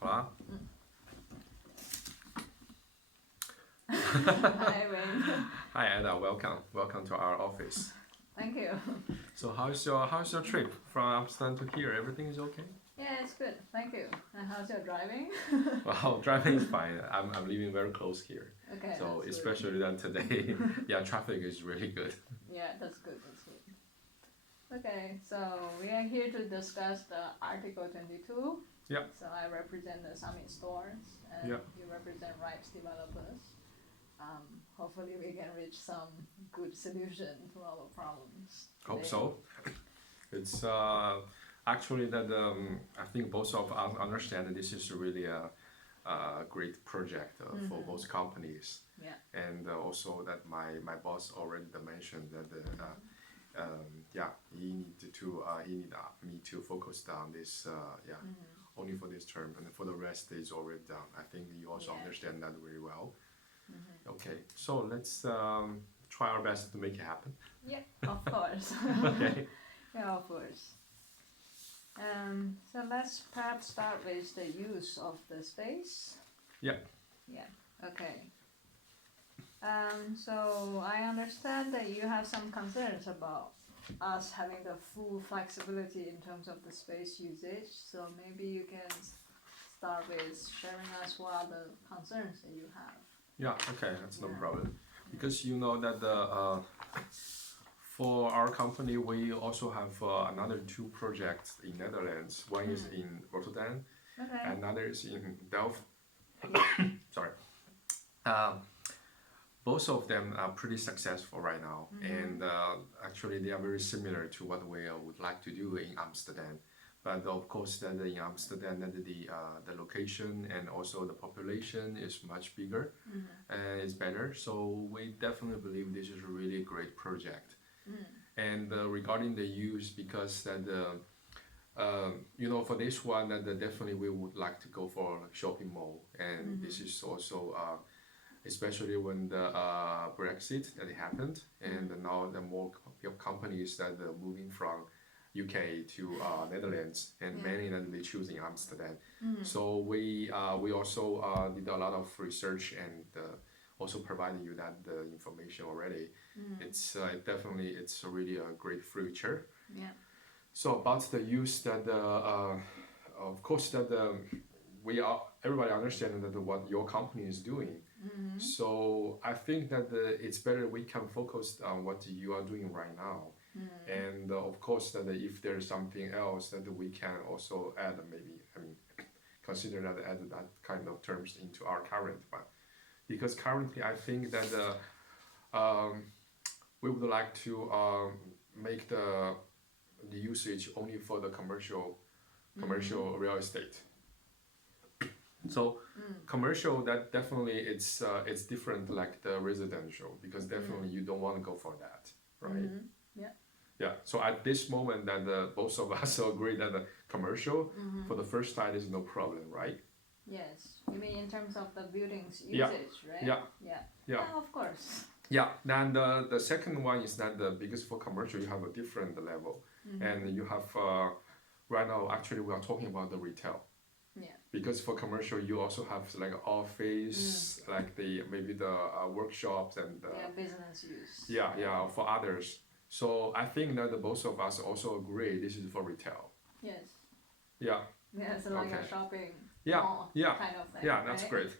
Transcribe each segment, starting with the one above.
Hola. Hi, Wayne. Hi Ada, welcome to our office. Thank you. So how's your trip from Amsterdam to here? Everything is okay? Yeah, it's good. Thank you. And how's your driving? Well, driving is fine. I'm living very close here. Okay, So that's especially that today, yeah, traffic is really good. good. Yeah, that's good. That's good. Okay, so we are here to discuss the Article 22. Yeah. So I represent the Summit stores, and Yeah. you represent rights developers. Hopefully, we can reach some good solution to our problems. Hope today. so. It's actually that I think both of us understand that this is really a great project for both companies. Yeah. And also that my boss already mentioned that yeah, he need me to focus on this only for this term, and for the rest is already done. I think you also Yeah. understand that very well. Okay, so let's try our best to make it happen. Yeah, of course. Okay. Yeah, of course. So let's perhaps start with the use of the space. Yeah. Yeah, okay. So I understand that you have some concerns about us having the full flexibility in terms of the space usage. So maybe you can start with sharing us what are the concerns that you have. Yeah, okay, that's no Yeah. problem. Because you know that for our company, we also have another two projects in Netherlands. One is in Rotterdam, Okay. another is in Delft. Yeah. Sorry. Both of them are pretty successful right now, and actually they are very similar to what we would like to do in Amsterdam. But of course, that in Amsterdam, that the location and also the population is much bigger and it's better. So we definitely believe this is a really great project. And regarding the use, because that you know, for this one, that definitely we would like to go for like shopping mall, and this is also especially when the Brexit that happened, and now the more companies that are moving from UK to Netherlands, and many that they choose in Amsterdam. So we also did a lot of research and also provided you that the information already. It's definitely it's really a great future. Yeah. So about the use that of course that everybody understands that what your company is doing. So I think that it's better we can focus on what you are doing right now, and of course that if there's something else that we can also add, maybe consider that add that kind of terms into our current one, because currently I think that we would like to make the usage only for the commercial real estate. So commercial, that definitely it's different like the residential, because definitely you don't want to go for that, right? Yeah. Yeah. So at this moment that both of us agree that the commercial for the first side is no problem, right? Yes. You mean in terms of the building's Yeah. usage, right? Yeah. Yeah. Yeah. Of course. Yeah, then the second one is that because for commercial you have a different level, and you have right now actually we are talking about the retail. Yeah. Because for commercial you also have like office, like the maybe the workshops and Yeah, business use. yeah for others. So I think that the both of us also agree this is for retail. Yes. Yeah. Yeah, so like a Okay. shopping Yeah, mall yeah, kind of thing. yeah, that's right? great.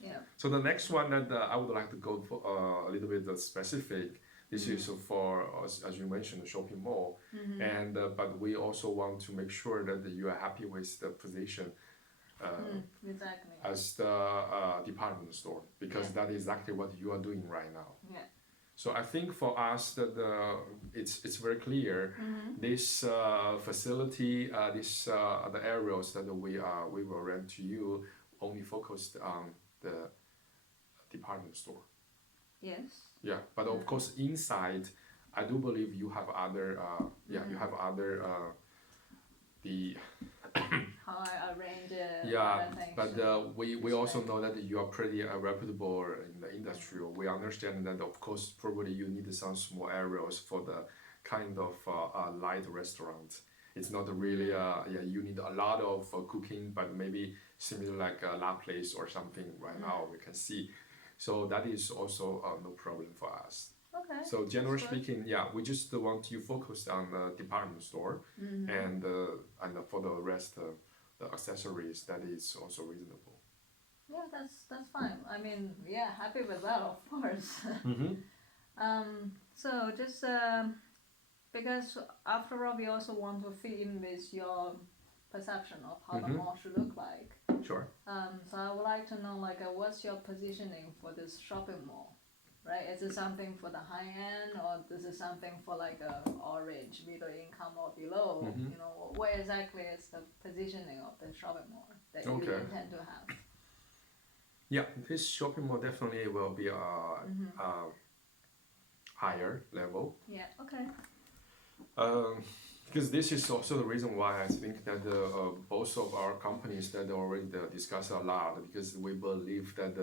Yeah. So the next one that I would like to go for a little bit specific. This is for as you mentioned the shopping mall, and but we also want to make sure that you are happy with the position Exactly. as the department store, because that is exactly what you are doing right now. Yeah. So I think for us that it's very clear this facility, the areas that we will rent to you only focused on the department store. Yes. Yeah, but of course inside, I do believe you have other you have other the How I arrange it. yeah, other things. but we also know that you are pretty reputable in the industry. We understand that of course probably you need some small areas for the kind of light restaurant. It's not really you need a lot of cooking, but maybe similar like a La Place or something right now we can see. So that is also no problem for us. Okay. So generally That's good. speaking, yeah, we just want you focused on the department store, and for the rest, the accessories, that is also reasonable. Yeah, that's fine. I mean, yeah, happy with that, of course. So just because after all, we also want to fit in with your perception of how the mall should look like. Sure. So I would like to know, like, what's your positioning for this shopping mall, right? Is it something for the high end, or this is something for like a orange, middle income or below? You know, what exactly is the positioning of the shopping mall that you intend to have? Yeah, this shopping mall definitely will be a higher level. Yeah. Okay. Because this is also the reason why I think that both of our companies that already discuss a lot, because we believe that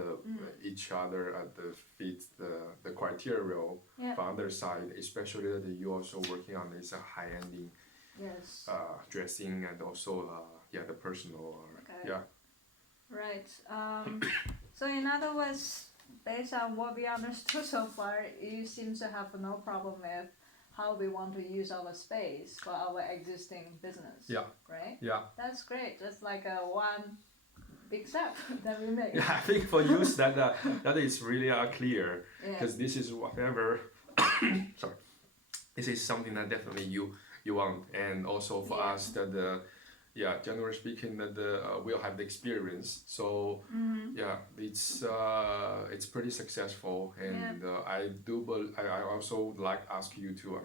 each other fit the criteria for other side, especially that you also working on this high ending dressing and also the personal Right. So in other words, based on what we understood so far, you seem to have no problem with how we want to use our space for our existing business. Yeah. Right? Yeah. That's great. Just like one big step that we make. Yeah, I think for you that is really clear, because this is whatever. Sorry, this is something that definitely you want, and also for us that generally speaking that we'll have the experience. So it's pretty successful, and I also would like ask you to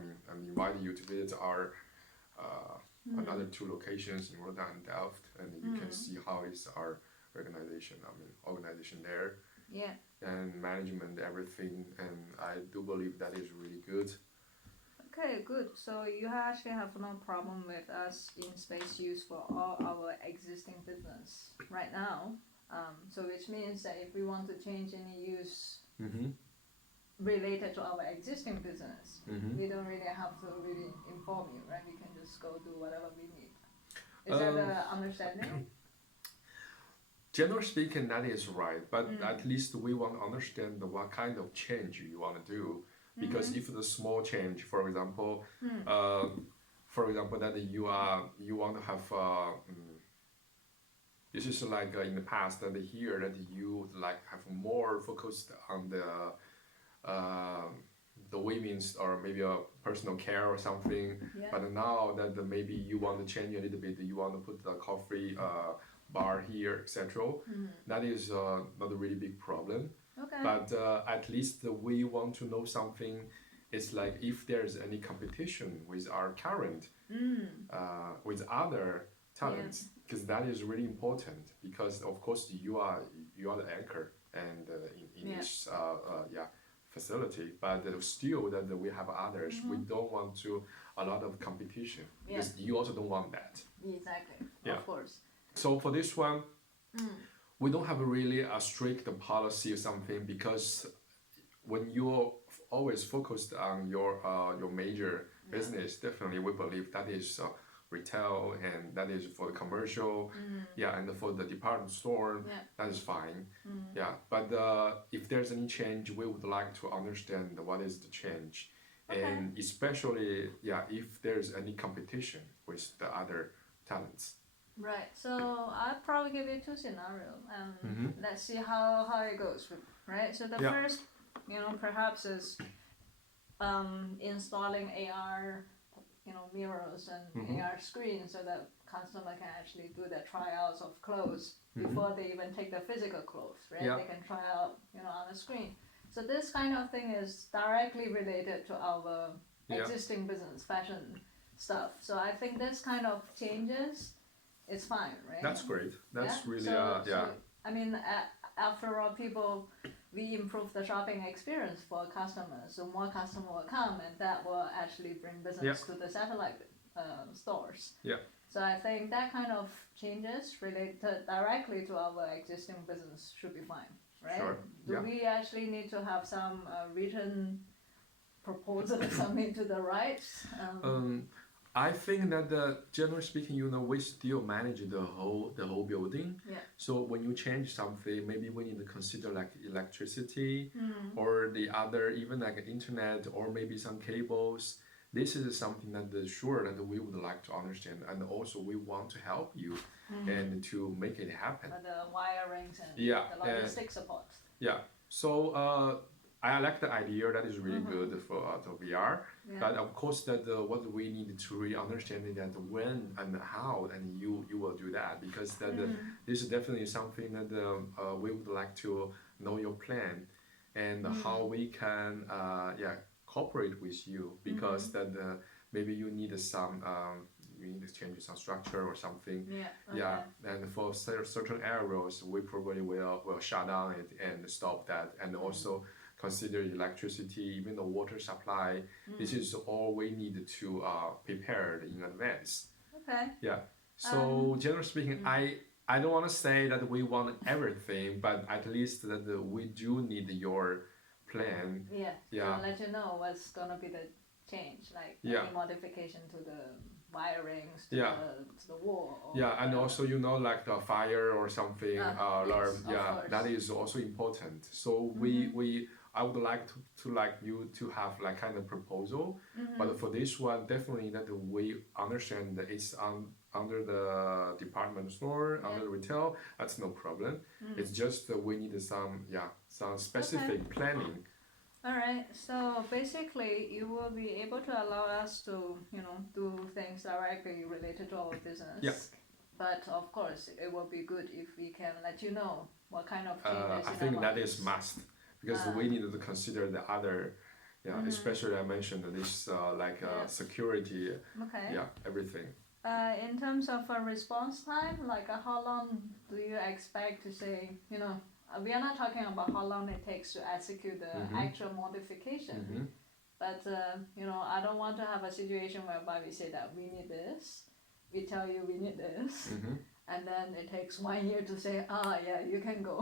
invite you to visit our another 2 locations in Rotterdam and Delft, and you can see how is our organization there, and management, everything, and I do believe that is really good. Okay, good. So you actually have no problem with us in space use for all our existing business right now. So which means that if we want to change any use related to our existing business, we don't really have to really inform you, right? We can just go do whatever we need. Is that the understanding? Generally speaking, that is right, but at least we want to understand what kind of change you want to do. Because if the small change, for example, that you want to have, this is like in the past that here that you like have more focused on the women's or maybe a personal care or something. But now that maybe you want to change a little bit, you want to put the coffee bar here, etc. That is not a really big problem. Okay. But at least we want to know something. It's like if there's any competition with our current, with other talents, because that is really important. Because of course you are the anchor and in this facility, but still that we have others. We don't want a lot of competition because you also don't want that. Exactly. Of course. So for this one. We don't have really a strict policy or something, because when you're always focused on your major business, definitely we believe that is retail and that is for the commercial, and for the department store, that is fine. But if there's any change, we would like to understand what is the change, and especially if there's any competition with the other talents. Right, so I'll probably give you 2 scenarios and let's see how it goes, right? So the first, perhaps is installing AR, mirrors and AR screens so that customer can actually do the tryouts of clothes before they even take the physical clothes, right? They can try out, on the screen. So this kind of thing is directly related to our existing business, fashion stuff. So I think this kind of changes. It's fine, right? That's great. That's really so, I mean, after all, we improve the shopping experience for customers, so more customers will come, and that will actually bring business to the satellite stores. So I think that kind of changes related directly to our existing business should be fine, right? Sure. Do we actually need to have some written proposal or something to the right? I think that generally speaking, we still manage the whole building. Yeah. So when you change something, maybe we need to consider like electricity Mm. or the other, even like internet or maybe some cables. This is something that sure that we would like to understand, and also we want to help you and to make it happen. The wirings and Yeah, the logistic support. yeah. So I like the idea. That is really good for the VR. Yeah. But of course, that what we need to really understand is that when and how, and you will do that, because that this is definitely something that we would like to know your plan and how we can cooperate with you, because that maybe you need some you need to change some structure or something. Yeah. Okay. Yeah, and for certain areas, we probably will shut down it and stop that, and also consider electricity, even the water supply. This is all we need to prepare in advance. Okay. Yeah. So generally speaking, I don't want to say that we want everything, but at least that we do need your plan. Yeah. Yeah. To let you know what's gonna be the change, like Yeah. any modification to the wirings, to, Yeah. the wall. Or Yeah, and also like the fire or something alarm. yes, of Yeah, course. that is also important. So I would like to like you to have like kind of proposal, but for this one definitely that we understand that it's under the department store, under the retail. That's no problem. It's just we need some specific planning. All right. So basically, you will be able to allow us to do things directly related to our business. Yeah. But of course, it will be good if we can let you know what kind of changes. I think that is must, because we need to consider the other, especially I mentioned this security, Okay. everything. In terms of a response time, like how long do you expect to say, we are not talking about how long it takes to execute the actual modification, but I don't want to have a situation whereby we say that we need this, we tell you we need this, and then it takes 1 year to say, you can go,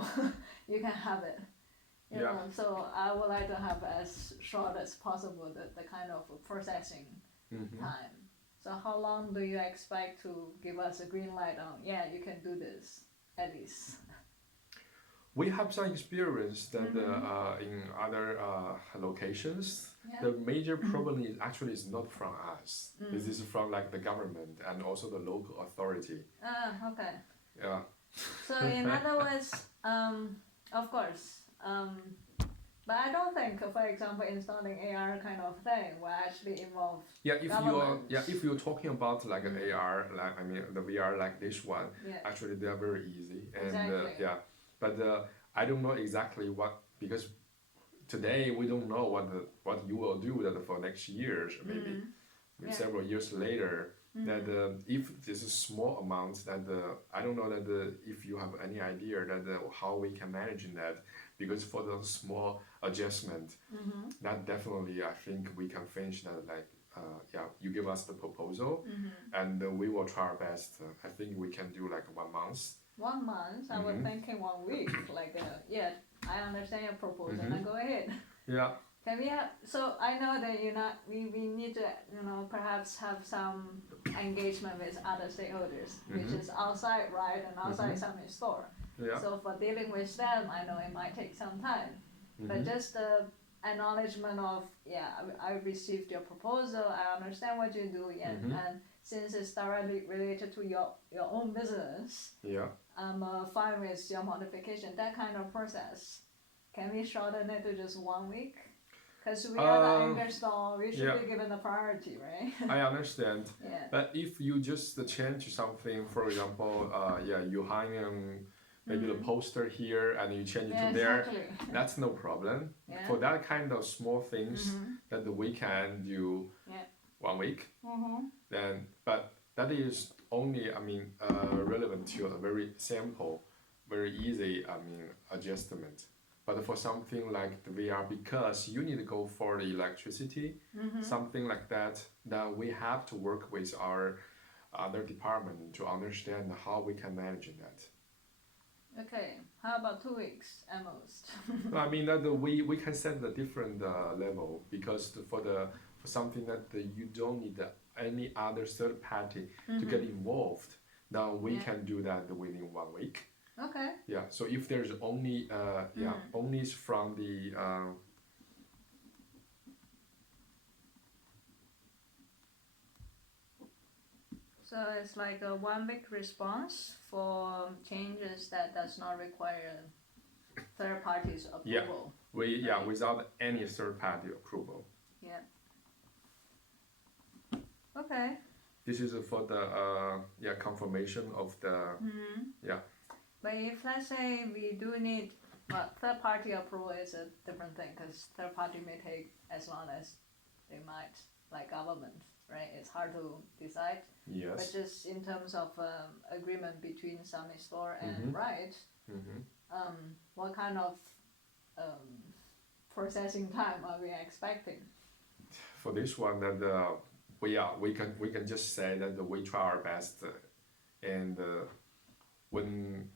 you can have it. You know, so I would like to have as short as possible the kind of processing time. So how long do you expect to give us a green light on, you can do this, at least? We have some experience that in other locations, the major problem is actually is not from us. This is from like the government and also the local authority. Okay. Yeah. So in other words, of course, but I don't think, for example, installing AR kind of thing will actually involve if you're talking about like an AR, like the VR like this one, actually they are very easy and Exactly. but I don't know exactly what, because today we don't know what you will do that for next years, maybe several years later. That if this is small amount, that I don't know that if you have any idea that how we can manage that, because for the small adjustment, that definitely I think we can finish that like you give us the proposal and we will try our best. I think we can do like 1 month. 1 month? I was thinking 1 week. Like I understand your proposal. Now go ahead. Yeah. Can we have, so I know that we need to perhaps have some engagement with other stakeholders, which is outside, right, and outside some store. Yeah. So for dealing with them, I know it might take some time, but just the acknowledgement of I received your proposal, I understand what you do, and since it's directly related to your own business, I'm fine with your modification. That kind of process, can we shorten it to just 1 week? Because we are the anchor store, we should be given the priority, right? I understand. But if you just change something, for example, you hang maybe the poster here and you change it to there, that's no problem. For that kind of small things that we can do 1 week, then, but that is only, relevant to a very simple, very easy, adjustment. But for something like the VR, because you need to go for the electricity, something like that, then we have to work with our other department to understand how we can manage that. Okay, how about 2 weeks at most? That we can set the different level, because for something that you don't need any other third party to get involved, then we Yeah. can do that within 1 week. Okay. Yeah. So if there's only only from the So it's like a 1 week response for changes that does not require third parties approval. without any third party approval. Yeah. Okay. This is for the confirmation of the But if let's say we do need, well, third party approval is a different thing because third party may take as long as they might, like government, right? It's hard to decide. yes. But just in terms of agreement between Summit Store and Right, what kind of processing time are we expecting? For this one, that we can just say that we try our best, and when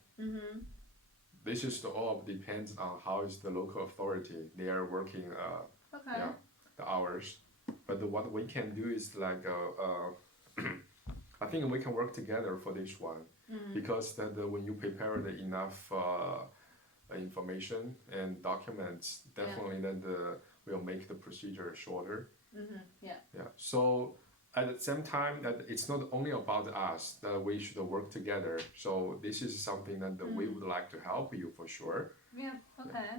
this is all depends on how is the local authority they are working Okay. the hours, but what we can do is like I think we can work together for this one because that when you prepare the enough information and documents, definitely that will make the procedure shorter. Yeah. Yeah. So at the same time, that it's not only about us that we should work together. So this is something that we would like to help you for sure. Yeah. Okay.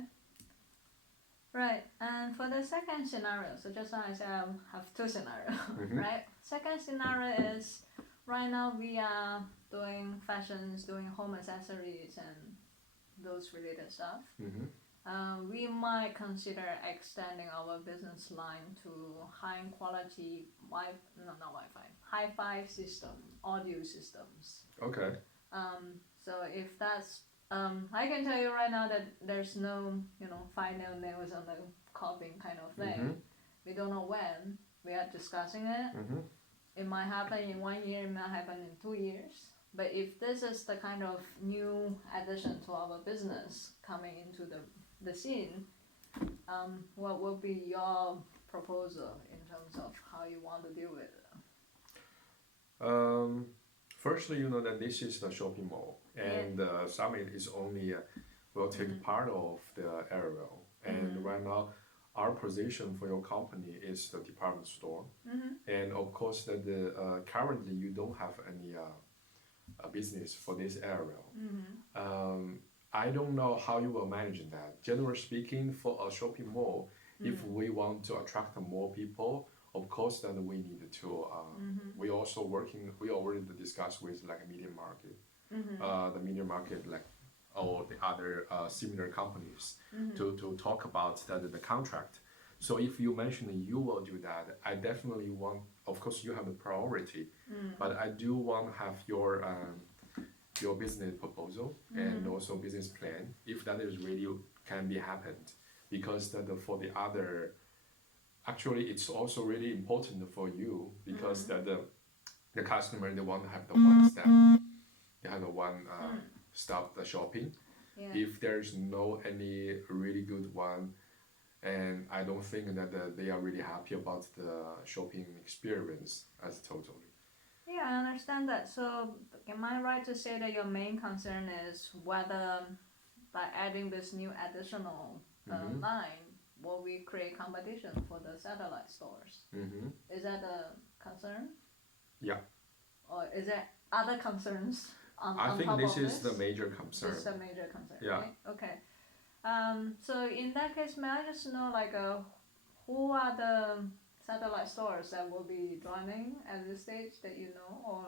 Right. And for the second scenario, so just now I said I have two scenarios, right? Second scenario is right now we are doing fashions, doing home accessories and those related stuff. We might consider extending our business line to high quality hi-fi system, audio systems. Okay. So if that's, I can tell you right now that there's no, final nails on the coffin kind of thing. We don't know when. We are discussing it. It might happen in 1 year, it might happen in 2 years. But if this is the kind of new addition to our business coming into the scene, what will be your proposal in terms of how you want to deal with it? Firstly, you know that this is the shopping mall, and Summit is only will take part of the area. And right now, our position for your company is the department store, and of course that currently you don't have any business for this area. I don't know how you will manage that. Generally speaking, for a shopping mall, if we want to attract more people, of course, then we need to. We already discussed with like a media market, the media market like or the other similar companies to talk about the contract. So if you mention you will do that, I definitely want. Of course, you have the priority, but I do want to have your business proposal and also business plan if that is really can be happened, because for the other, actually it's also really important for you because the customer they want to have the one step, they have the one stop the shopping. If there's no any really good one, and I don't think that they are really happy about the shopping experience as totally. Yeah, I understand that. So am I right to say that your main concern is whether by adding this new additional line, will we create competition for the satellite stores? Is that a concern? Yeah. Or is there other concerns on I on think top this of is the major concern. This is a major concern, Yeah. right? Okay. So in that case, may I just know who are the satellite stores that will be joining at this stage that you know, or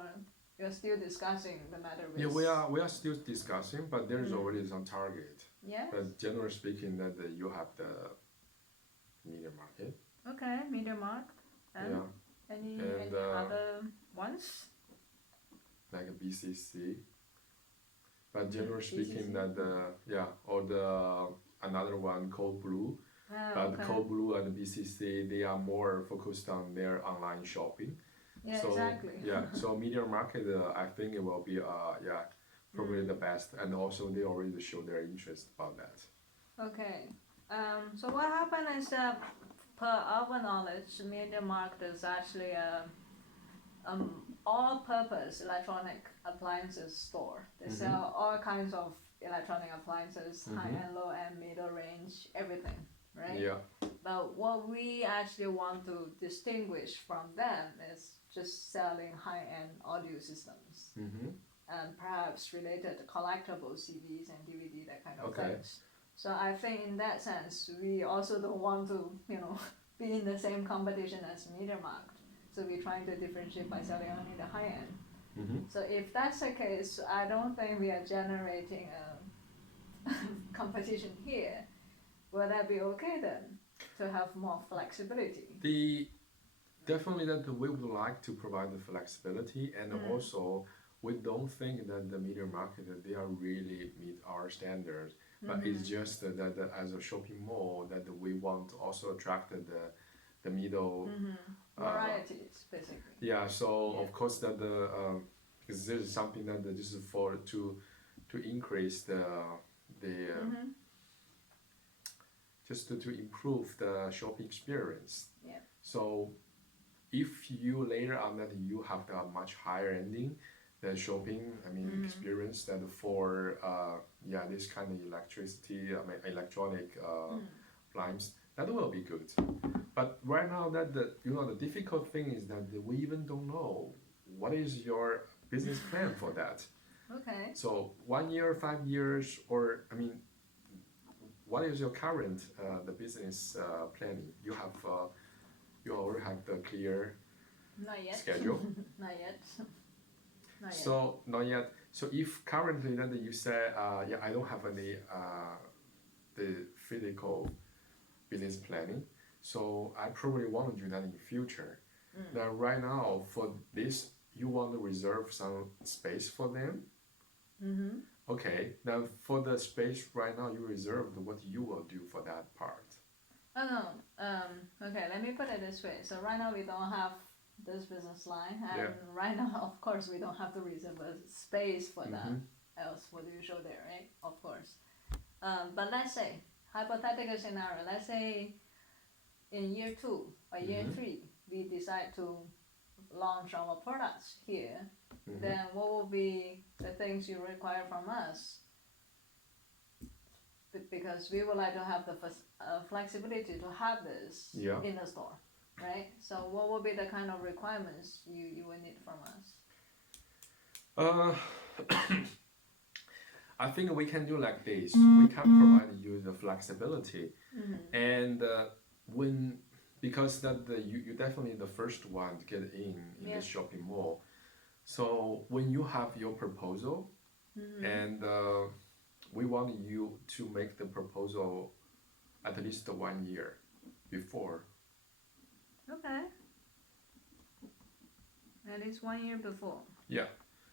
you're still discussing the matter with? Yeah, we are still discussing, but there is already some target. Yeah. But generally speaking, that you have the media market. Okay, media market. And any other ones? Like a BCC. But generally speaking, BCC? or the another one called Blue. But Cold Blue and BCC, they are more focused on their online shopping. Yeah, so, exactly. So media market, I think it will be probably the best, and also they already show their interest about that. Okay. So what happened is that per our knowledge, media market is actually all-purpose electronic appliances store. They sell all kinds of electronic appliances, high-end, low-end, middle range, everything, right? Yeah. But what we actually want to distinguish from them is just selling high-end audio systems. And perhaps related collectible CDs and DVD, that kind of things. So I think in that sense, we also don't want to, be in the same competition as MediaMarkt. So we're trying to differentiate by selling only the high end. So if that's the case, I don't think we are generating a competition here. Will that be okay then, to have more flexibility? Definitely that we would like to provide the flexibility, and also we don't think that the media market they are really meet our standards, but it's just that as a shopping mall that we want to also attract the middle varieties basically. Yeah, so of course that because this is something that this is for to increase the just to improve the shopping experience. Yeah. So if you later on that you have the much higher ending the shopping experience that for this kind of electronic appliance, that will be good. But right now that the difficult thing is that we even don't know what is your business plan for that. Okay. So 1 year, 5 years, or what is your current the business planning? You already have the clear Not yet. schedule. Not yet. Not yet. So not yet. So if currently that you say I don't have any the physical business planning, so I probably want to do that in the future. Now right now for this you want to reserve some space for them. Okay. Now for the space right now you reserved, what you will do for that part? Oh no. Okay, let me put it this way. So right now we don't have this business line, and right now of course we don't have to reserve a space for that. Else what do you show there, right? Of course. But let's say hypothetical scenario. Let's say in year 2 or year 3 we decide to launch our products here. Then what will be the things you require from us? Because we would like to have the flexibility to have this in the store, right? So what will be the kind of requirements you will need from us? I think we can do like this. We can provide you the flexibility, and because that you definitely the first one to get in the shopping mall. So when you have your proposal, and we want you to make the proposal at least 1 year before. Okay. At least 1 year before. Yeah.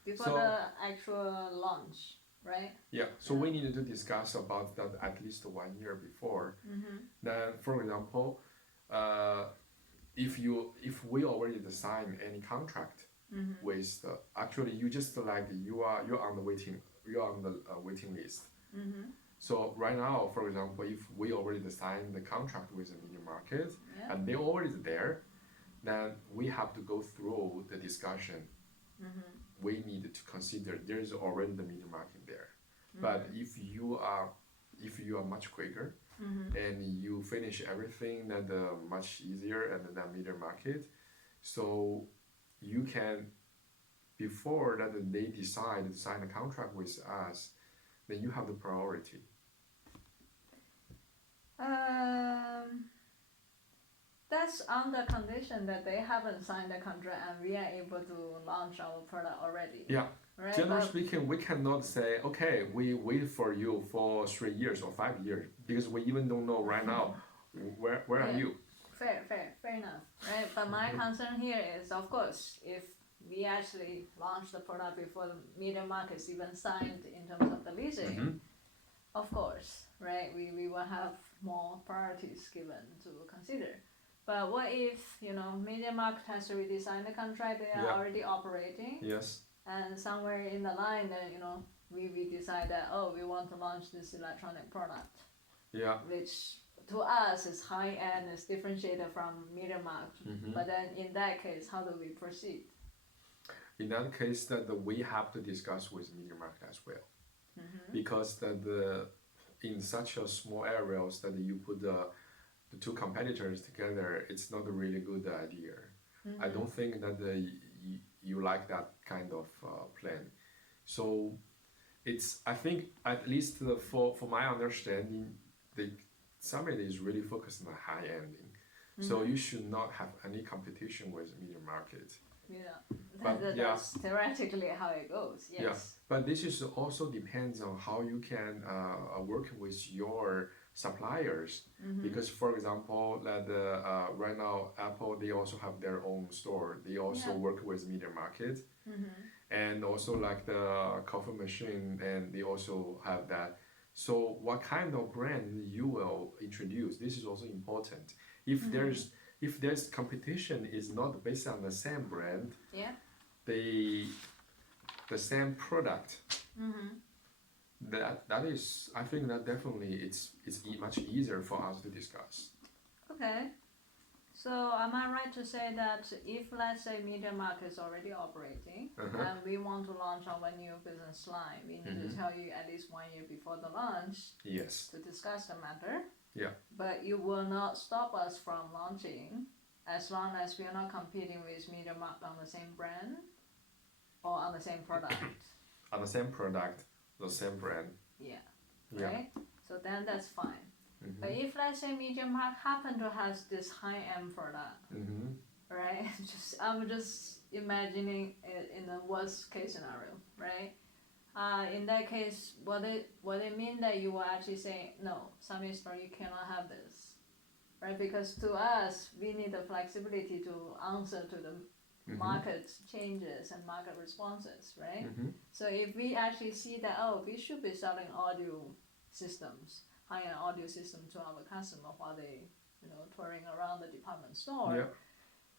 Before the actual launch, right? Yeah. So we need to discuss about that at least 1 year before. Then, for example, if we already sign any contract with actually you just like you're on the waiting list. So right now, for example, if we already signed the contract with the media market and they're already there, then we have to go through the discussion. We need to consider there is already the media market there. But if you are much quicker and you finish everything that much easier and the media market, so you can before that they decide to sign a contract with us, then you have the priority. That's on the condition that they haven't signed the contract and we are able to launch our product already. Yeah. Right? Generally speaking, we cannot say, okay, we wait for you for 3 years or 5 years because we even don't know right now where are you. Fair enough, right? But my concern here is, of course, if we actually launch the product before the media markets even signed in terms of the leasing, of course, right? We will have more priorities given to consider. But what if, MediaMarkt has already signed the contract, they are already operating? Yes. And somewhere in the line that, we decide that, we want to launch this electronic product. Yeah. Which to us is high-end, is differentiated from MediaMarkt. But then in that case, how do we proceed? in that case, that we have to discuss with media market as well, because in such a small areas that you put the two competitors together, it's not a really good idea. I don't think that you like that kind of plan. So I think at least for my understanding, the summit is really focused on the high ending. So you should not have any competition with media market. Yeah, But that's theoretically how it goes. Yes. Yeah, but this is also depends on how you can work with your suppliers. Because for example, that right now Apple, they also have their own store. They also work with media market, and also like the coffee machine, and they also have that. So what kind of brand you will introduce? This is also important. If there's competition is not based on the same brand, Yeah. the same product, that is, I think that definitely it's much easier for us to discuss. Okay. So am I right to say that if, let's say, Media Market is already operating and we want to launch our new business line, we need to tell you at least 1 year before the launch Yes. to discuss the matter. Yeah. But you will not stop us from launching as long as we are not competing with Media Market on the same brand or on the same product. On the same product, the same brand. Yeah. Yeah. Right? So then that's fine. But if, let's say, Media Market happen to have this high-end product, right? I'm just imagining it in the worst case scenario, right? In that case, would it mean that you will actually say, no, Summit Store, you cannot have this, right? Because to us, we need the flexibility to answer to the market changes and market responses, right? So if we actually see that, oh, we should be selling audio systems, high-end audio system to our customer while they, touring around the department store,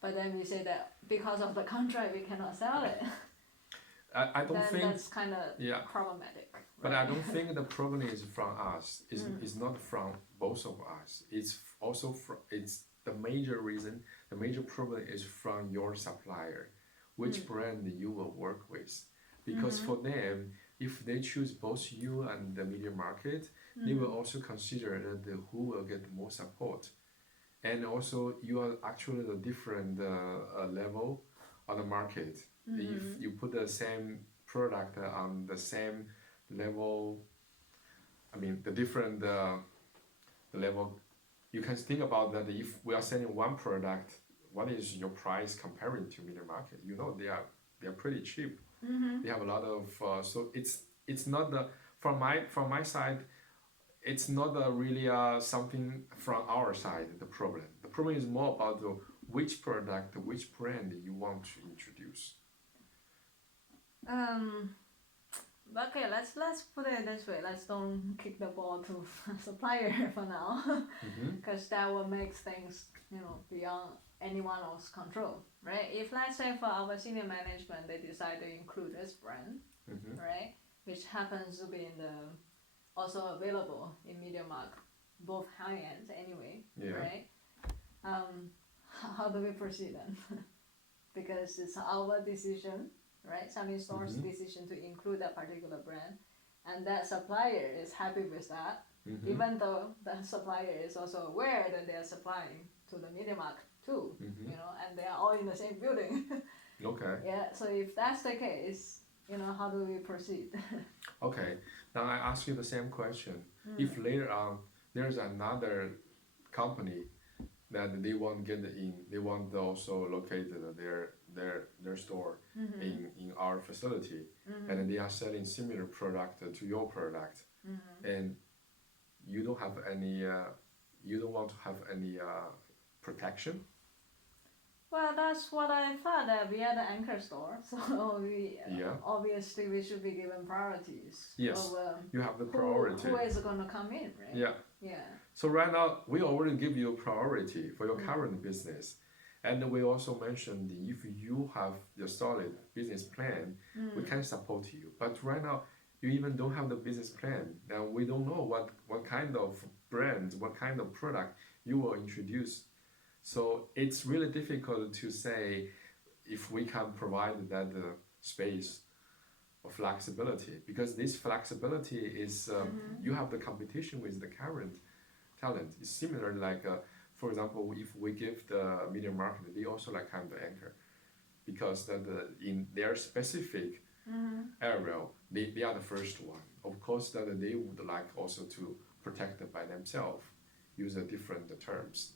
but then we say that because of the contract we cannot sell it. I don't think that's kind of problematic. Right? But I don't think the problem is from us. It's not from both of us. It's also it's the major reason. The major problem is from your supplier, which brand you will work with, because for them, if they choose both you and the media market, they will also consider that who will get more support, and also you are actually the different level on the market. If you put the same product on the same level, I mean the different level, you can think about that. If we are selling one product, what is your price comparing to media market? They are pretty cheap. They have a lot of so it's not the from my side. It's not really something from our side. The problem is more about which product, which brand you want to introduce. Okay, let's put it this way. Let's don't kick the ball to supplier for now, because that will make things beyond anyone else's control, right? If, let's say, for our senior management they decide to include this brand, right, which happens to be also available in MediaMarkt, both high ends anyway, right? How do we proceed then? Because it's our decision, right? Summit Store's decision to include that particular brand, and that supplier is happy with that, even though the supplier is also aware that they are supplying to the MediaMarkt too, and they are all in the same building. Okay. Yeah. So if that's the case, how do we proceed? Okay. Now I ask you the same question. If later on there's another company that they want to get in, they want to also locate their store in our facility, and they are selling similar product to your product, and you don't have any, you don't want to have any protection. Well, that's what I thought, that we are the anchor store, so obviously we should be given priorities. Yes, you have the priority. Who is going to come in, right? Yeah. Yeah. So right now we already give you a priority for your current business, and we also mentioned if you have the solid business plan, we can support you. But right now you even don't have the business plan. Now we don't know what kind of brands, what kind of product you will introduce. So it's really difficult to say if we can provide that space or flexibility, because this flexibility is you have the competition with the current talent. It's similar like for example, if we give the media market, they also like kind of the anchor, because in their specific area, they are the first one. Of course, that they would like also to protect it by themselves, use a different terms.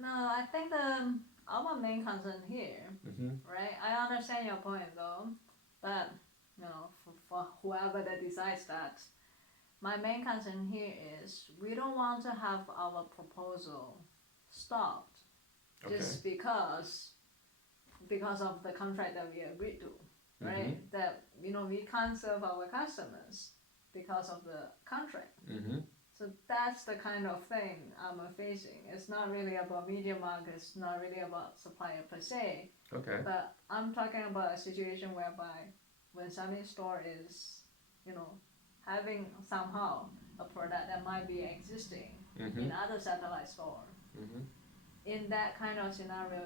No, I think our main concern here, right? I understand your point though, but for whoever that decides that, my main concern here is we don't want to have our proposal stopped just because of the contract that we agreed to, right? That we can't serve our customers because of the contract. So that's the kind of thing I'm facing. It's not really about media market, it's not really about supplier per se. But I'm talking about a situation whereby when Sunny Store is, having somehow a product that might be existing in other satellite store. In that kind of scenario,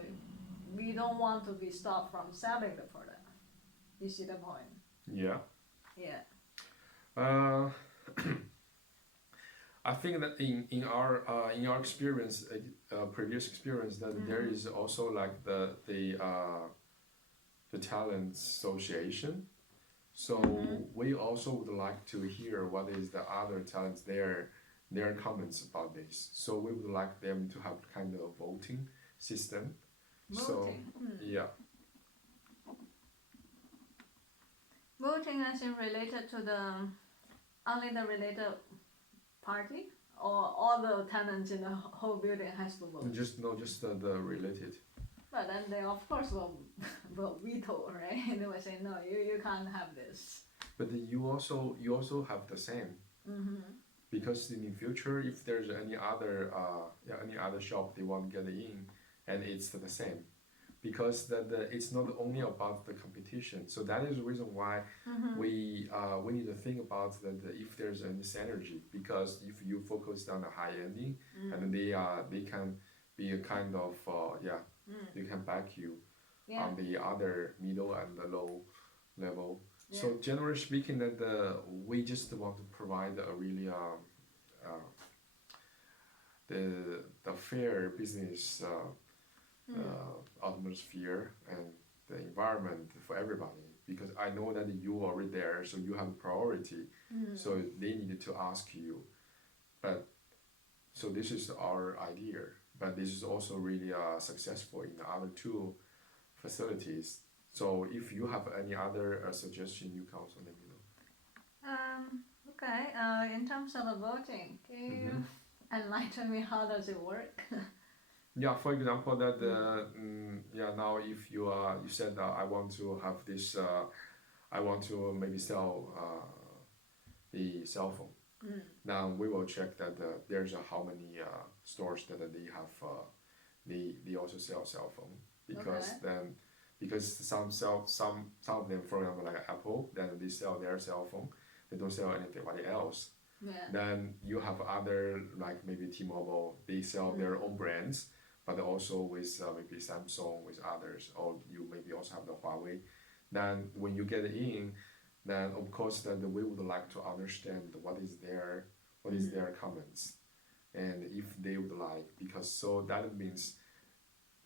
we don't want to be stopped from selling the product. You see the point? Yeah. Yeah. I think that in our experience, previous experience, that there is also like the talent association. So we also would like to hear what is the other talents their comments about this. So we would like them to have kind of voting system. Voting. Yeah. Voting as in related to only the related party, or all the tenants in the whole building has to vote? Just the related. But then they of course will veto, right? They will say no, you can't have this. But you also have the same. Because in the future, if there's any other shop they want to get in, and it's the same, because it's not only about the competition. So that is the reason why we need to think about that if there's any synergy. Because if you focus on the high ending, and they can be a kind of they can back you on the other middle and the low level. Yeah. So generally speaking, that we just want to provide a really the fair business atmosphere and the environment for everybody. Because I know that you are already there, so you have priority. So they needed to ask you. But so this is our idea. But this is also really successful in the other two facilities. So if you have any other suggestion, you can also let me know. Okay. In terms of the voting, can you enlighten me how does it work? Yeah. For example, that now if you said I want to have this, I want to maybe sell the cell phone. Now we will check that there's how many stores that they have. They also sell cell phone, because because some of them, for example, like Apple, then they sell their cell phone. They don't sell anybody else. Yeah. Then you have other, like maybe T-Mobile, they sell their own brands, but also with maybe Samsung, with others, or you maybe also have the Huawei. Then when you get in, then of course then we would like to understand what is their comments, and if they would like, because so that means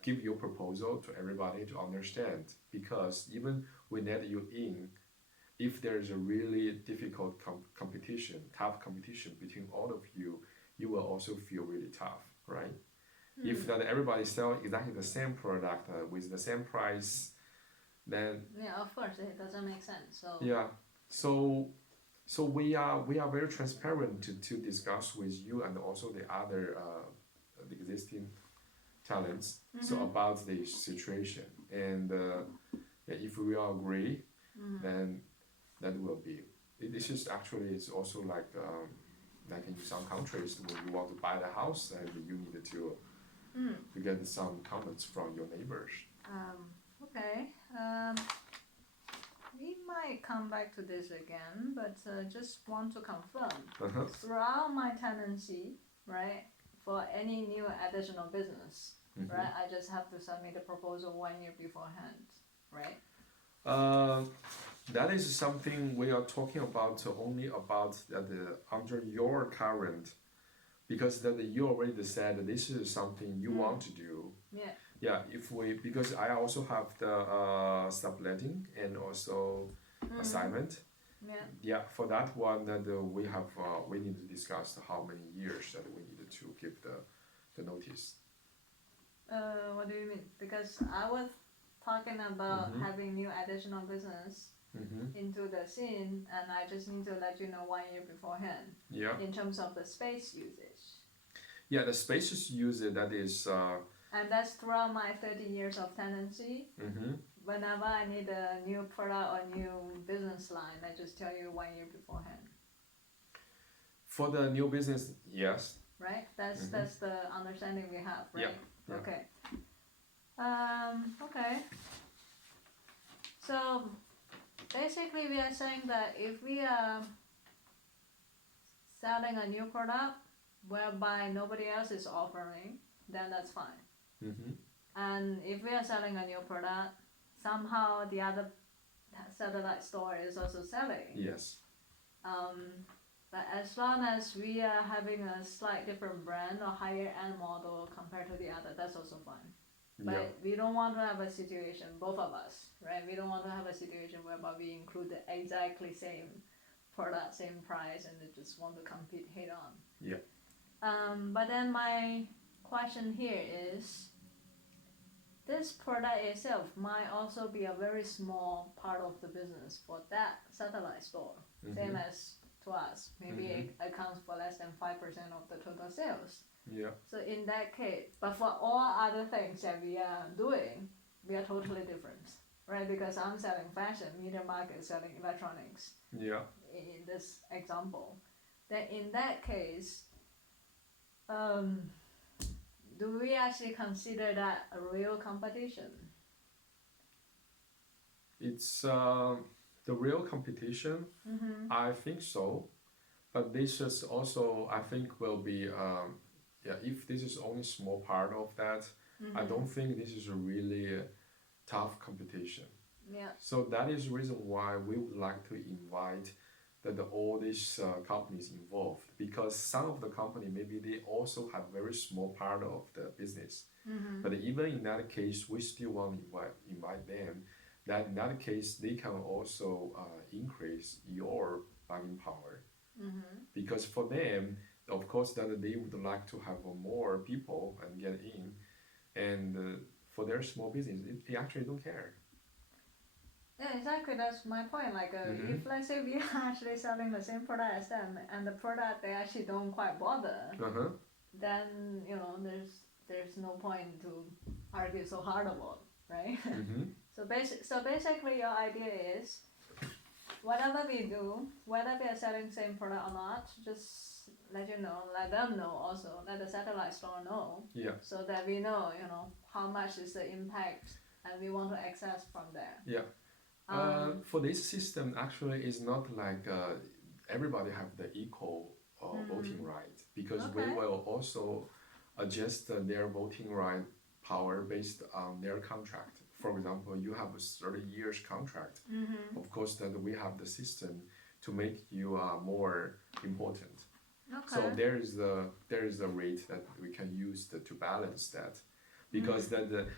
give your proposal to everybody to understand, because even we let you in, if there's a really difficult tough competition between all of you, you will also feel really tough, right? If that everybody sell exactly the same product with the same price, then of course it doesn't make sense. So we are very transparent to discuss with you and also the other the existing talents so about the situation, and if we all agree, then that will be. This is actually, it's also like in some countries when you want to buy the house and you need to get some comments from your neighbors. Okay. We might come back to this again, but just want to confirm. Throughout my tenancy, right, for any new additional business, Mhm. right? I just have to submit the proposal 1 year beforehand, right? That is something we are talking about only about under your current, because that you already said that this is something you want to do. Yeah. Yeah, because I also have the subletting and also assignment. Yeah. Yeah, for that one that we need to discuss how many years that we need to give the notice. What do you mean? Because I was talking about having new additional business into the scene, and I just need to let you know 1 year beforehand. Yeah. In terms of the space usage. Yeah, the spaces used that is. And that's throughout my 30 years of tenancy. Whenever I need a new product or new business line, I just tell you 1 year beforehand. For the new business, yes. Right? That's the understanding we have, right? Yeah. Okay. Okay. So basically we are saying that if we are selling a new product whereby nobody else is offering, then that's fine. And if we are selling a new product, somehow the other satellite store is also selling. Yes. But as long as we are having a slight different brand or higher end model compared to the other, that's also fine. But we don't want to have a situation, both of us, right? We don't want to have a situation whereby we include the exactly same product, same price, and they just want to compete head on. Yeah. But then my question here is, this product itself might also be a very small part of the business for that satellite store, same as to us. Maybe it accounts for less than 5% of the total sales. Yeah. So in that case, but for all other things that we are doing, we are totally different, right? Because I'm selling fashion, Media Market is selling electronics. Yeah. In this example, then in that case, do we actually consider that a real competition? It's the real competition. I think so, but this is also I think will be if this is only small part of that, I don't think this is a really tough competition. Yeah. So that is the reason why we would like to invite all these companies involved, because some of the company maybe they also have very small part of the business, but even in that case we still want to invite them. That in that case they can also increase your bargaining power, because for them of course that they would like to have more people and get in, and for their small business they actually don't care. Yeah, exactly. That's my point. Like, if let's say we are actually selling the same product as them, and the product they actually don't quite bother, then there's no point to argue so hard about, right? So basically, your idea is, whatever we do, whether we are selling same product or not, just let them know also, let the satellite store know, so that we know, how much is the impact, and we want to access from there. Yeah. For this system, actually, it's not like everybody have the equal voting right, because we will also adjust their voting right power based on their contract. For example, you have a 30 years contract. Of course, that we have the system to make you more important. Okay. So there is a rate that we can use to balance that, because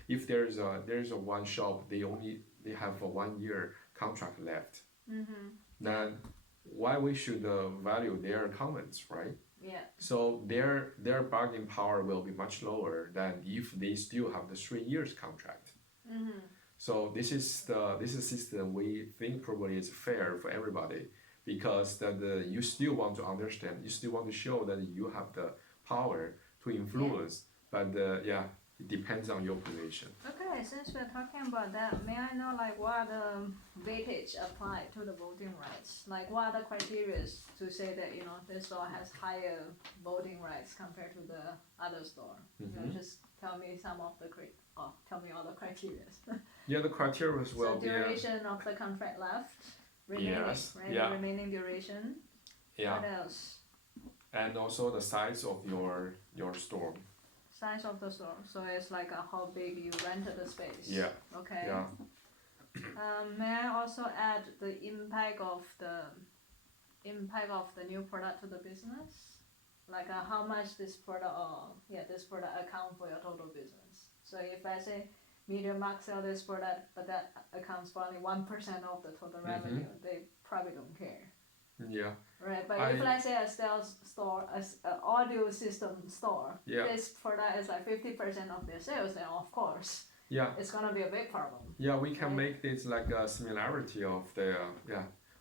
if there's a one shop they have a 1 year contract left, then why we should value their comments, right? Yeah. So their bargaining power will be much lower than if they still have the 3 years contract. So this is a system we think probably is fair for everybody, because you still want to understand, you still want to show that you have the power to influence, but it depends on your position. Okay, since we're talking about that, may I know what are the weightage applied to the voting rights? Like, what are the criteria to say that this store has higher voting rights compared to the other store? Just tell me tell me all the criteria. Yeah, the criteria as well. So duration of the contract left, remaining, Yes. right? Yeah. The remaining duration. Yeah. What else? And also the size of your store. Size of the store. So it's like how big you rented the space. Yeah. Okay. Yeah. May I also add the impact of the new product to the business? Like how much this product account for your total business. So if I say MediaMarkt sell this product, but that accounts for only 1% of the total revenue, they probably don't care. Yeah. Right, but if let's say a sales store, an audio system store, this product is like 50% of their sales, then of course, it's gonna be a big problem. Yeah, we can make this like a similarity of the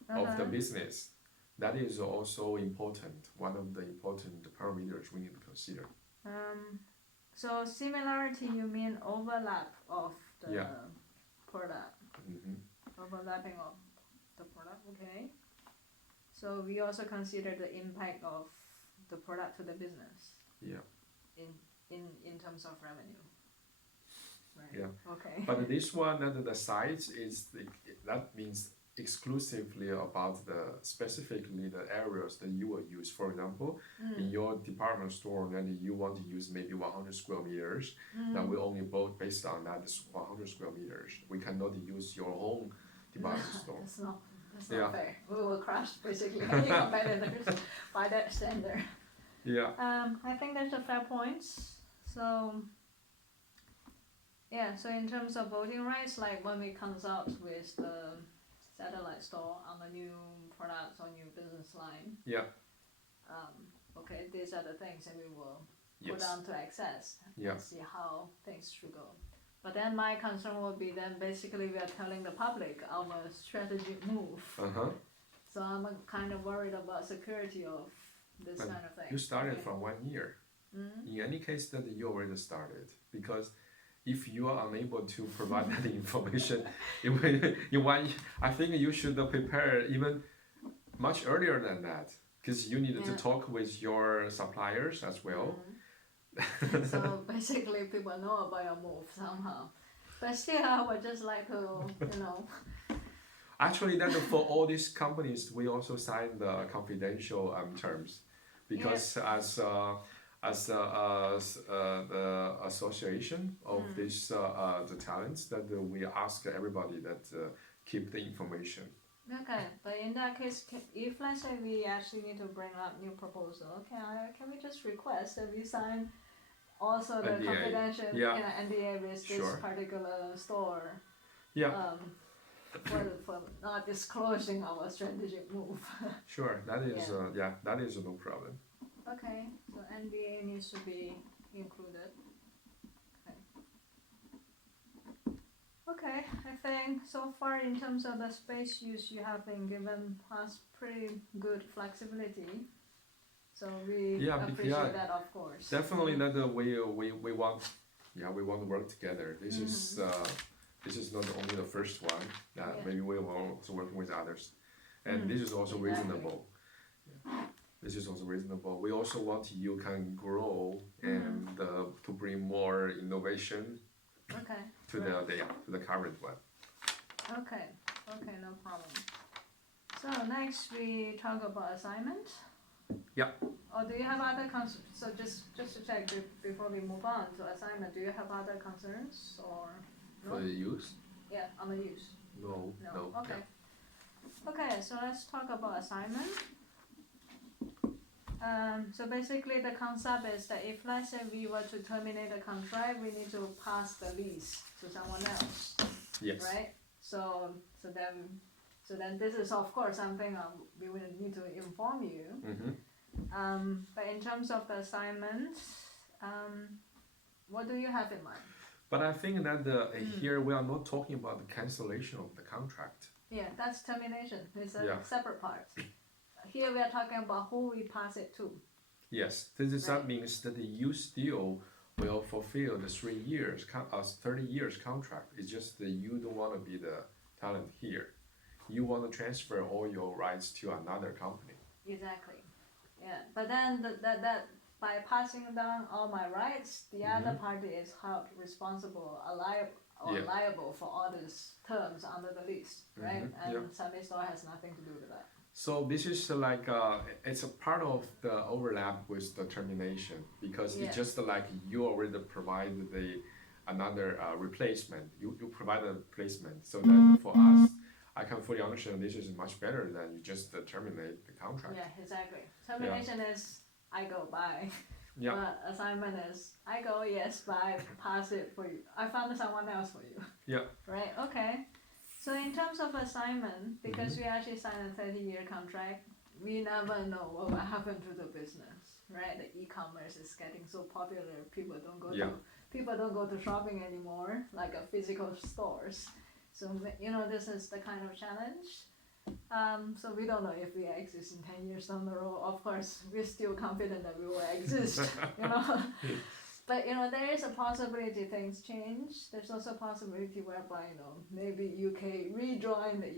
of the business. That is also important. One of the important parameters we need to consider. So similarity, you mean overlap of the product? Overlapping of the product, okay. So we also consider the impact of the product to the business. Yeah. In terms of revenue. Right. Yeah. Okay. But this one and the size is that means exclusively about specifically the areas that you will use. For example, in your department store, then you want to use maybe 100 square meters. Then we only vote based on that 100 square meters. We cannot use your own department store. That's not fair. We will crush basically any competitors by that standard. Yeah. I think that's a fair point. So so in terms of voting rights, like when we consult with the satellite store on the new products or new business line. Yeah. Okay, these are the things that we will put on to access and see how things should go. But then my concern will be then basically we are telling the public our strategic move. So I'm kind of worried about security of this kind of thing. You started from 1 year. In any case, that you already started, because if you are unable to provide that information, I think you should prepare even much earlier than that, because you need to talk with your suppliers as well. So basically, people know about your move somehow, but still, I would just like to, Actually, then for all these companies, we also signed the confidential terms, because as the association of this the talents, that we ask everybody that keep the information. Okay, but in that case, if let's say we actually need to bring up new proposal, can we just request that we sign also the NDA. confidential NDA with this particular store? Yeah. For not disclosing our strategic move. Sure, that is that is no problem. Okay, so NDA needs to be included. Okay, I think so far in terms of the space use, you have been given us pretty good flexibility. So we appreciate that, of course. Definitely, that we want to work together. This is not only the first one. Maybe we will also working with others, and this is also reasonable. This is also reasonable. We also want you can grow and to bring more innovation. To the current one. Okay, no problem. So next we talk about assignment. Yeah. Or do you have other concerns? So just to check before we move on to assignment, do you have other concerns or no? For the use? Yeah, on the use. No. Okay. Okay, so let's talk about assignment. So basically the concept is that if let's say we were to terminate a contract, we need to pass the lease to someone else. Yes. Right? So then this is of course something we will need to inform you. But in terms of the assignment, what do you have in mind? But I think that here we are not talking about the cancellation of the contract. Yeah, that's termination. It's a separate part. Here we are talking about who we pass it to. Yes, that means that you still will fulfill the 3 years, 30 years contract. It's just that you don't want to be the talent here. You want to transfer all your rights to another company. Exactly. Yeah, but then that by passing down all my rights, the other party is held responsible, liable for all these terms under the lease, right? And Sunday Store has nothing to do with that. So this is it's a part of the overlap with the termination because Yeah. it's just like you already provide the another replacement. You provide a replacement so that for us, I can fully understand this is much better than you just terminate the contract. Yeah, exactly. Termination is I go bye. Yeah. But assignment is I go yes bye, pass it for you. I found someone else for you. Yeah. Right. Okay. So in terms of assignment, because we actually signed a 30-year contract, we never know what will happen to the business, right? The e-commerce is getting so popular, people don't go to shopping anymore, like a physical stores. So this is the kind of challenge. So we don't know if we exist in 10 years down the road. Of course, we're still confident that we will exist, But there is a possibility things change. There's also a possibility whereby maybe UK rejoin the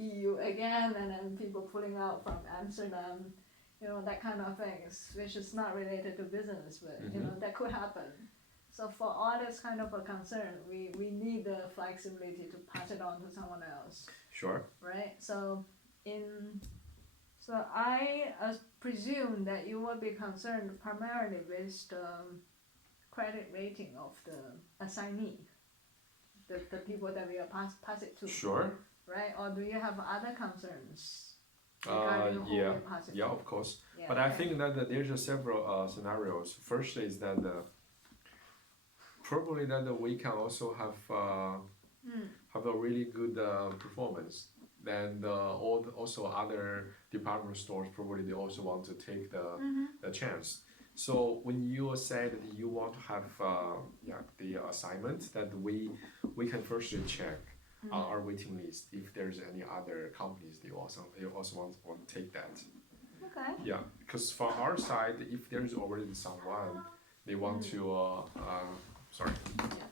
EU again, and then people pulling out from Amsterdam, that kind of things, which is not related to business, but that could happen. So for all this kind of a concern, we need the flexibility to pass it on to someone else. Sure. Right. So I presume that you will be concerned primarily with the credit rating of the assignee, the people that we are pass it to. Sure. Right? Or do you have other concerns regarding who we pass it to? Yeah, of course. Yeah, but I think that there's several scenarios. First is that probably that we can also have a really good performance. Then also other department stores probably they also want to take the chance. So when you said that you want to have the assignment, that we can firstly check on our waiting list if there's any other companies they also want to take that. Okay. Yeah, because from our side, if there's already someone they want to sorry. Yeah.